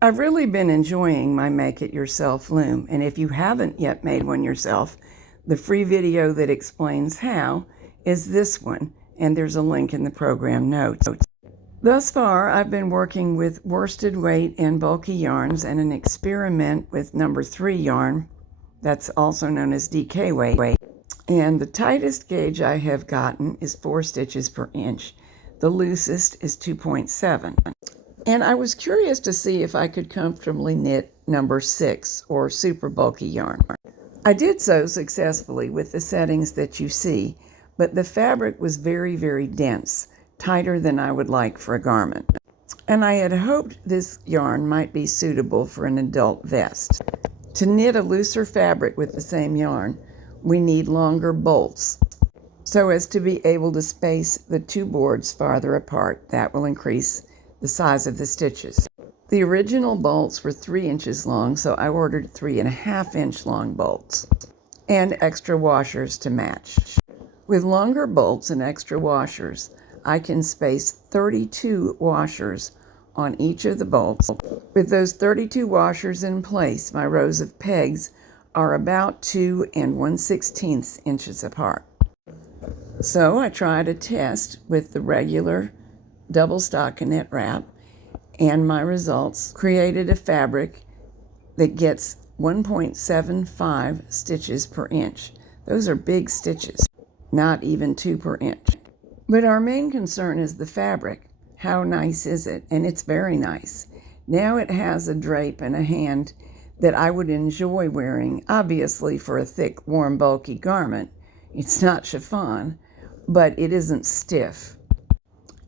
I've really been enjoying my Make It Yourself loom, and if you haven't yet made one yourself, the free video that explains how is this one, and there's a link in the program notes. Thus far, I've been working with worsted weight and bulky yarns and an experiment with number 3 yarn, that's also known as DK weight, and the tightest gauge I have gotten is 4 stitches per inch. The loosest is 2.7. And I was curious to see if I could comfortably knit number 6 or super bulky yarn. I did so successfully with the settings that you see, but the fabric was very, very dense, tighter than I would like for a garment. And I had hoped this yarn might be suitable for an adult vest. To knit a looser fabric with the same yarn, we need longer bolts, so as to be able to space the 2 boards farther apart. That will increase the size of the stitches. The original bolts were 3 inches long, so I ordered 3.5-inch long bolts and extra washers to match. With longer bolts and extra washers, I can space 32 washers on each of the bolts. With those 32 washers in place, my rows of pegs are about 2 1/16 inches apart. So I tried a test with the regular double stockinette wrap, and my results created a fabric that gets 1.75 stitches per inch. Those are big stitches, not even 2 per inch. But our main concern is the fabric. How nice is it? And it's very nice. Now it has a drape and a hand that I would enjoy wearing, obviously for a thick, warm, bulky garment. It's not chiffon, but it isn't stiff.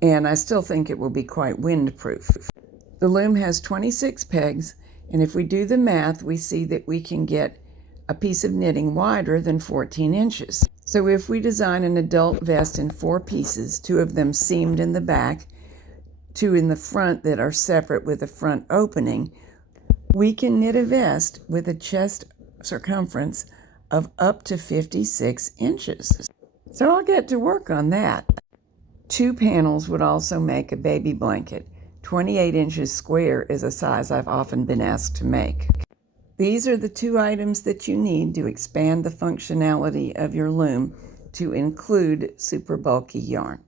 And I still think it will be quite windproof. The loom has 26 pegs, and if we do the math, we see that we can get a piece of knitting wider than 14 inches. So if we design an adult vest in 4 pieces, 2 of them seamed in the back, 2 in the front that are separate with a front opening, we can knit a vest with a chest circumference of up to 56 inches. So I'll get to work on that. 2 panels would also make a baby blanket. 28 inches square is a size I've often been asked to make. These are the 2 items that you need to expand the functionality of your loom to include super bulky yarn.